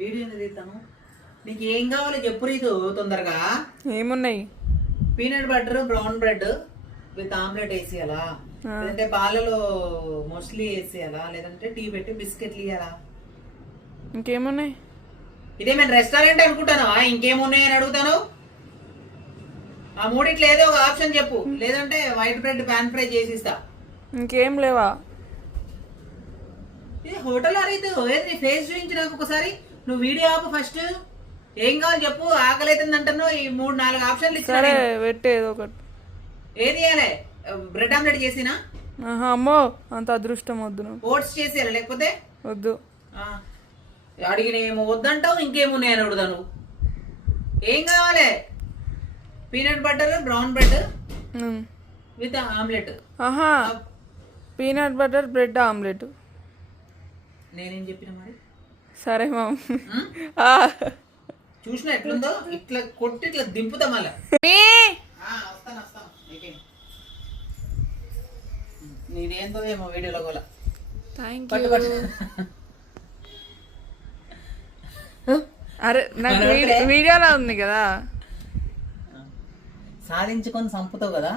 Video తీస్తాను. నీకు ఏం కావాలో చెప్పు రీతు తొందరగా. ఏమున్నాయి? Peanut butter brown bread with omelette వేసేయాలా, లేదంటే పాలలో మోస్ట్లీ వేసేయాలా, లేదంటే టీ పెట్టి బిస్కెట్లు ఇయ్యాలా? ఇంకేమున్నాయి? ఇదేమైనా రెస్టారెంట్ అనుకుంటాను, ఇంకేమున్నాయని అడుగుతాను. ఆ మూడిట్లో ఏదో ఒక ఆప్షన్ చెప్పు, లేదంటే వైట్ బ్రెడ్ పాన్ ఫ్రై చేసి ఇస్తా. ఇంకేం లేవా? ఇది హోటల్ అరైతే ఏది నీ ఫేస్ చూపించి నాకు ఒకసారి. నువ్వు వీడియో ఆపు ఫస్ట్. ఏం కావాలి చెప్పు, ఆకలి అవుతుంది అంటున్నావు. ఈ 3-4 ఆప్షన్లు సరే ఇచ్చిన. పెట్టేది ఒకటి. ఏది ఇవ్వాలి? బ్రెడ్ ఆమ్లెట్ చేసినా? అమ్మో అంత అదృష్టం వద్దు నాకు. ఓట్స్ చేసేయాలి లేకపోతే వద్దు. అడిగిన ఏమో వద్దంటావు, ఇంకేమున్నాయని అడుగుతాను. ఏం కావాలి? Peanut butter brown bread with omelette. ఆహా, పీనట్ బటర్ బ్రెడ్ ఆమ్లెట్. నేనేం చెప్పిన మరి? సరే మామ. చూసినా ఎట్లుందో, ఇట్లా కొట్టి ఇట్లా దింపుతా మళ్ళా. వస్తాను నీదేందో ఏమో వీడియోలో కూడా. అరే నాకు వీడియోలో ఉంది కదా. సాధించుకొని చంపుతావు కదా.